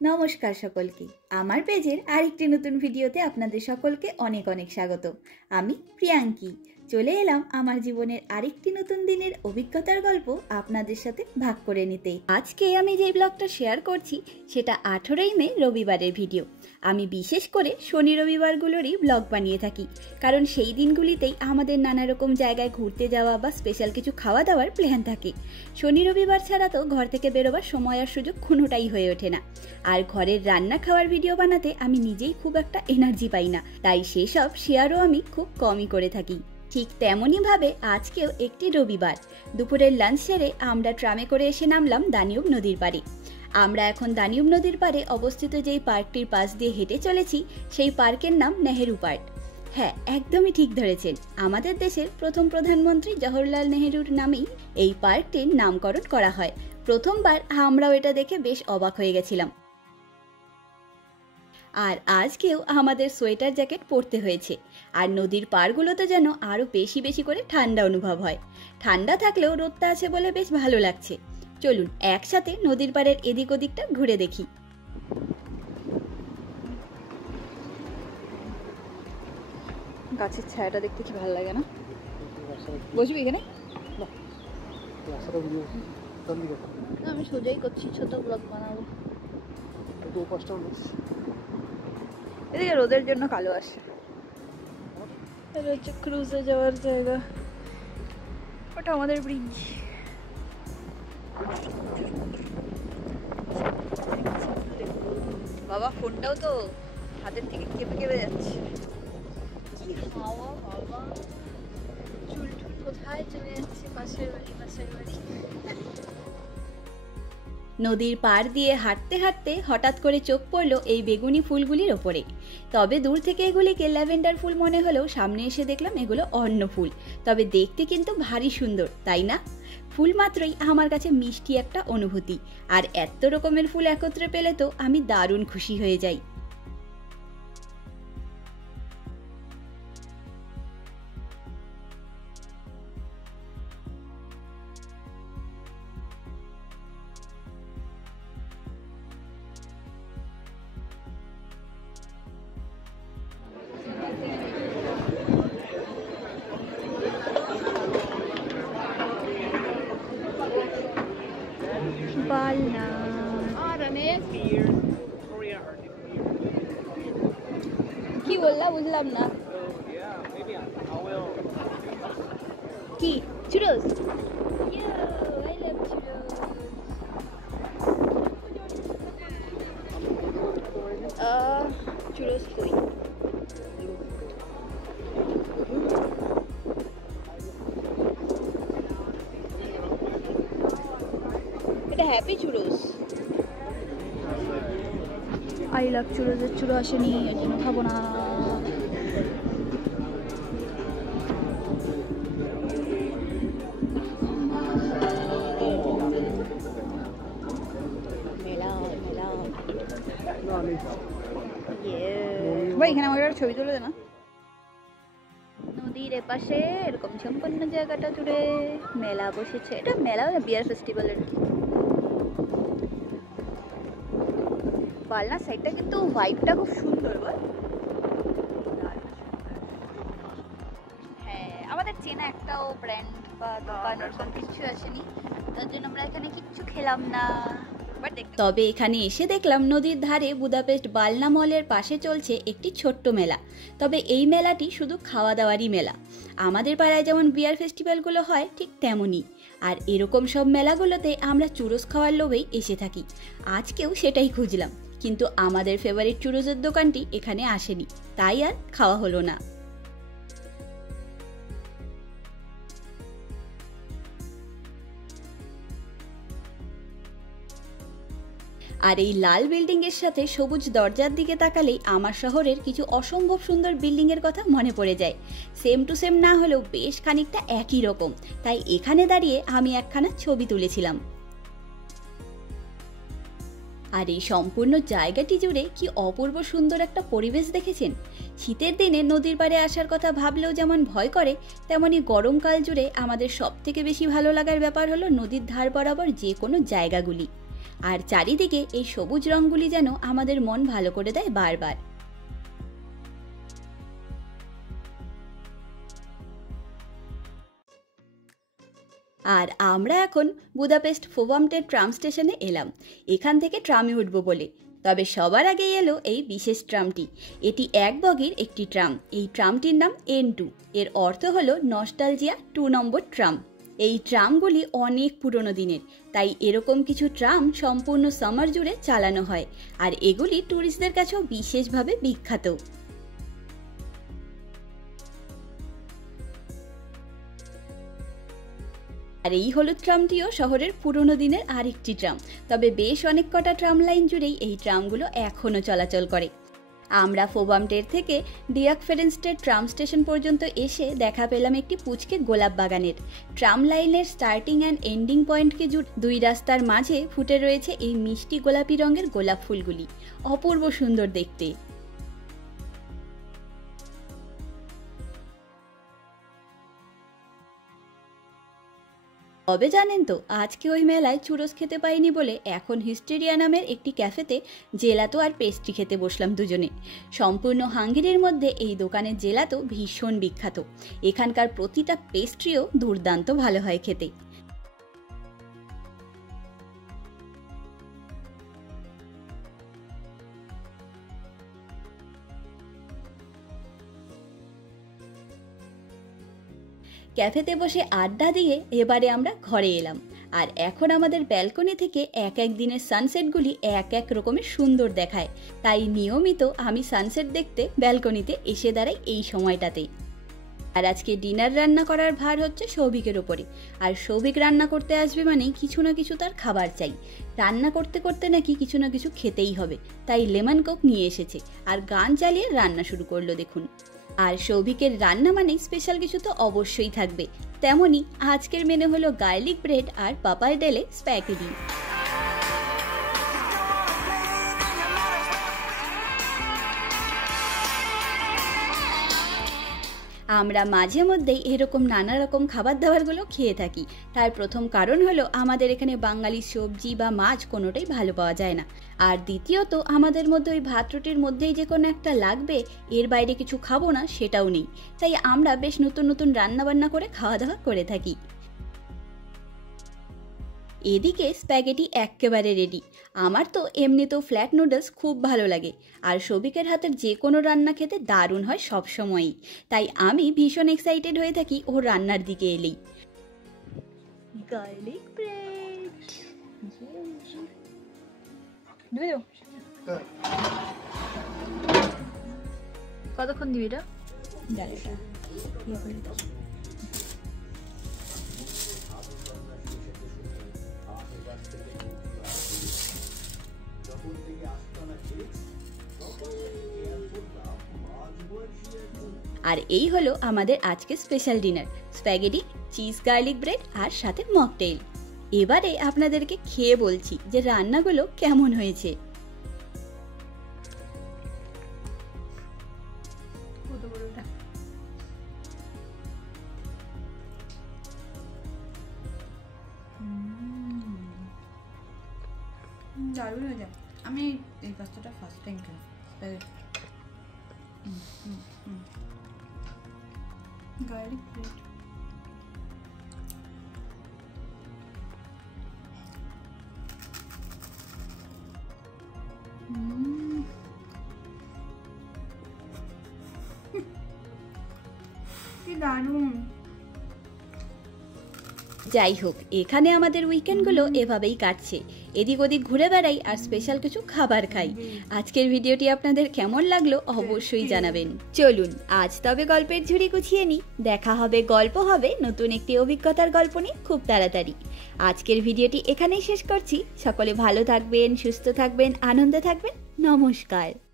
নমস্কার সকলকে, আমার পেজের আরেকটি নতুন ভিডিওতে আপনাদের সকলকে অনেক অনেক স্বাগত। আমি প্রিয়াঙ্কি চলে এলাম আমার জীবনের আরেকটি নতুন দিনের অভিজ্ঞতার গল্প আপনাদের সাথে ভাগ করে নিতে। আজকে আমি যে ব্লগটা শেয়ার করছি সেটা 18ই মে রবিবারের ভিডিও। আমি বিশেষ করে শনি রবিবারগুলোরই ব্লগ বানিয়ে থাকি, কারণ সেই দিনগুলিতেই আমাদের নানা রকম জায়গায় ঘুরতে যাওয়া বা স্পেশাল কিছু খাওয়া দাওয়ার প্ল্যান থাকে। শনি রবিবার ছাড়া তো ঘর থেকে বেরোবার সময় আর সুযোগ কোনোটাই হয়ে ওঠে না। আর ঘরের রান্না খাওয়ার ভিডিও বানাতে আমি নিজেই খুব একটা এনার্জি পাই না, তাই সেসব শেয়ারও আমি খুব কমই করে থাকি। ঠিক তেমনই ভাবে আজকেও একটি রবিবার দুপুরের লাঞ্চ সেরে আমরা ট্রামে করে এসে নামলাম দানিউব নদীর পাড়ে। আমরা এখন দানিউব নদীর পাড়ে অবস্থিত যেই পার্কটির পাশ দিয়ে হেঁটে চলেছি সেই পার্কের নাম নেহেরু পার্ক। হ্যাঁ, একদমই ঠিক ধরেছেন, আমাদের দেশের প্রথম প্রধানমন্ত্রী জওহরলাল নেহেরুর নামেই এই পার্কটির নামকরণ করা হয়। প্রথমবার আমরাও এটা দেখে বেশ অবাক হয়ে গেছিলাম। আর আজকেও আমাদের সোয়েটার জ্যাকেট পরতে হয়েছে। আর নদীর পাড়গুলোতে যেন আরো বেশি বেশি করে ঠান্ডা অনুভব হয়। ঠান্ডা থাকলেও রোদটা আছে বলে বেশ ভালো লাগছে। চলুন একসাথে নদীর পাড়ের এদিক ওদিকটা ঘুরে দেখি। গাছের ছায়াটা দেখতে কি ভালো লাগে না? বসবি এখানে? আমি সোজাই করছি, ছোট ব্লগ বানাবো। এদিকে রোদের জন্য কালো আসে। এটা হচ্ছে ক্রুজে যাওয়ার জায়গা, ওটা আমাদের ব্রিজ। বাবা ফোনটাও তো হাতের থেকে কেঁপে কেঁপে যাচ্ছে। কি হাওয়া বাবা, চুল টুল কোথায় চলে যাচ্ছে, পাশের বাড়ি পাশের বাড়ি। নদীর পাড় দিয়ে হাঁটতে হাঁটতে হঠাৎ করে চোখ পড়ল এই বেগুনি ফুলগুলির ওপরে। তবে দূর থেকে এগুলিকে ল্যাভেন্ডার ফুল মনে হলেও সামনে এসে দেখলাম এগুলো অন্য ফুল। তবে দেখতে কিন্তু ভারী সুন্দর, তাই না? ফুল মাত্রই আমার কাছে মিষ্টি একটা অনুভূতি, আর এত রকমের ফুল একত্রে পেলে তো আমি দারুণ খুশি হয়ে যাই। বালনা কি বললা বুঝলাম না। কি চুরোস? I love churros. চুরোস কই? এটা হ্যাপি চুরোস। আই লাভ চুরোসের চুরো আসেনি, এর জন্য খাবো না। ভাই এখানে আমাকে একটা ছবি তুলে দে না। নদীর এপাশে এরকম সম্পন্ন জায়গাটা জুড়ে মেলা বসেছে। এটা মেলা না, বিয়ার ফেস্টিভ্যালের। বালনা সাইডটা কিন্তু ভাইবটা খুব সুন্দর বল। হ্যাঁ, আমাদের চেনা একটাও ব্র্যান্ড বা দোকান ওরকম কিছু আসেনি, তার জন্য আমরা এখানে কিচ্ছু খেলাম না। তবে এখানে এসে দেখলাম নদীর ধারে বুদাপেস্ট বালনা মলের পাশে চলছে একটি ছোট্ট মেলা। তবে এই মেলাটি শুধু খাওয়া দাওয়ারই মেলা। আমাদের পাড়ায় যেমন বিয়ার ফেস্টিভ্যালগুলো হয় ঠিক তেমনই। আর এরকম সব মেলাগুলোতে আমরা চুরোস খাওয়ার লোভেই এসে থাকি। আজকেও সেটাই খুঁজলাম, কিন্তু আমাদের ফেভারিট চুরোসের দোকানটি এখানে আসেনি, তাই আর খাওয়া হলো না। আর এই লাল বিল্ডিং এর সাথে সবুজ দরজার দিকে তাকালেই আমার শহরের কিছু অসম্ভব সুন্দর বিল্ডিং এর কথা মনে পড়ে যায়। সেম টু সেম না হলেও বেশ খানিকটা একই রকম, তাই এখানে দাঁড়িয়ে আমি একখানা ছবি তুলেছিলাম। আর এই সম্পূর্ণ জায়গাটি জুড়ে কি অপূর্ব সুন্দর একটা পরিবেশ দেখেছেন। শীতের দিনে নদীর পাড়ে আসার কথা ভাবলেও যেমন ভয় করে, তেমনি গরমকাল জুড়ে আমাদের সবথেকে বেশি ভালো লাগার ব্যাপার হলো নদীর ধার বরাবর যে কোনো জায়গাগুলি। আর চারিদিকে এই সবুজ রঙগুলি যেন আমাদের মন ভালো করে দেয় বারবার। আর আমরা এখন বুদাপেস্ট ফোবামটের ট্রাম স্টেশনে এলাম, এখান থেকে ট্রামে উঠব বলে। তবে সবার আগে এলো এই বিশেষ ট্রামটি। এটি এক বগির একটি ট্রাম। এই ট্রামটির নাম N2। এর অর্থ হলো নস্টালজিয়া 2 নম্বর ট্রাম। এই ট্রামগুলি অনেক পুরনো দিনের, তাই এরকম কিছু ট্রাম সম্পূর্ণ সামার জুড়ে চালানো হয়, আর এগুলি ট্যুরিস্টদের কাছেও বিশেষভাবে বিখ্যাত। আর এই হলুদ ট্রামটিও শহরের পুরনো দিনের আরেকটি ট্রাম। তবে বেশ অনেক কটা ট্রাম লাইন জুড়েই এই ট্রামগুলো এখনও চলাচল করে। আমরা ফোবামটের থেকে ডিয়াকফেরেন্সটের ট্রাম স্টেশন পর্যন্ত এসে দেখা পেলাম একটি পুচকে গোলাপ বাগানের। ট্রাম লাইনের স্টার্টিং অ্যান্ড এন্ডিং পয়েন্টকে জুড়ে 2 রাস্তার মাঝে ফুটে রয়েছে এই মিষ্টি গোলাপি রঙের গোলাপ ফুলগুলি, অপূর্ব সুন্দর দেখতে। তবে জানেন তো, আজকে ওই মেলায় চুরোস খেতে পাইনি বলে এখন হিস্টেরিয়া নামের একটি ক্যাফেতে জেলাতো আর পেস্ট্রি খেতে বসলাম দুজনে। সম্পূর্ণ হাঙ্গেরির মধ্যে এই দোকানের জেলাতো ভীষণ বিখ্যাত। এখানকার প্রতিটা পেস্ট্রিও দুর্দান্ত ভালো হয় খেতে। ক্যাফেতে বসে আড্ডা দিয়ে এবারে আমরা ঘরে এলাম। আর এখন আমাদের ব্যালকনি থেকে এক এক দিনের সানসেটগুলি এক এক রকমের সুন্দর দেখায়, তাই নিয়মিত আমি সানসেট দেখতে ব্যালকনিতে এসে দাঁড়াই এই সময়টাতে। আর আজকে ডিনার রান্না করার ভার হচ্ছে সৌভিকের ওপরে। আর সৌভিক রান্না করতে আসবে মানে কিছু না কিছু তার খাবার চাই। রান্না করতে করতে নাকি কিছু না কিছু খেতেই হবে, তাই লেমন কোক নিয়ে এসেছে আর গান চালিয়ে রান্না শুরু করলো দেখুন। আর সৌভিকের রান্না মানে স্পেশাল কিছু তো অবশ্যই থাকবে। তেমনি আজকের মেনু হলো গার্লিক ব্রেড আর পাপারডেলে স্প্যাগেটি। আমরা মাঝে মধ্যেই এরকম নানা রকম খাবার দাবারগুলো খেয়ে থাকি। তার প্রথম কারণ হলো আমাদের এখানে বাঙালি সবজি বা মাছ কোনোটাই ভালো পাওয়া যায় না। আর দ্বিতীয়ত আমাদের মধ্যে ওই ভাত রুটির মধ্যেই যে কোনো একটা লাগবে, এর বাইরে কিছু খাবো না সেটাও নেই। তাই আমরা বেশ নতুন নতুন রান্নাবান্না করে খাওয়া দাওয়া করে থাকি। এদিকে স্প্যাগেটি এক্কেবারে রেডি। আমার তো এমনিতেও ফ্ল্যাট নুডলস খুব ভালো লাগে, আর সৌভিকের হাতের যে কোনো রান্না খেতে দারুণ হয় সবসময়ই। তাই আমি ভীষণ এক্সাইটেড হয়ে থাকি ওর রান্নার দিকে এলেই। গার্লিক ব্রেড কতক্ষণ দিবি এটা? আর এই হলো আমাদের আজকে special dinner, spaghetti, cheese garlic bread আর সাথে মকটেল। এবারে আপনাদেরকে খেয়ে বলছি যে রান্নাগুলো কেমন হয়েছে। দারুণ হয়ে যায়। আমি এই পাস্তাটা ফার্স্ট টাইম খাই। গার্লিক ব্রেড কি দারুণ। যাই হোক, এখানে আমাদের উইকেন্ডগুলো এভাবেই কাটছে। এদিক ওদিক ঘুরে বেড়াই আর স্পেশাল কিছু খাবার খাই। আজকের ভিডিওটি আপনাদের কেমন লাগলো অবশ্যই জানাবেন। চলুন আজ তবে গল্পের ঝুড়ি গুছিয়ে নিই। দেখা হবে, গল্প হবে নতুন একটি অভিজ্ঞতার গল্প নিয়ে খুব তাড়াতাড়ি। আজকের ভিডিওটি এখানেই শেষ করছি। সকলে ভালো থাকবেন, সুস্থ থাকবেন, আনন্দে থাকবেন। নমস্কার।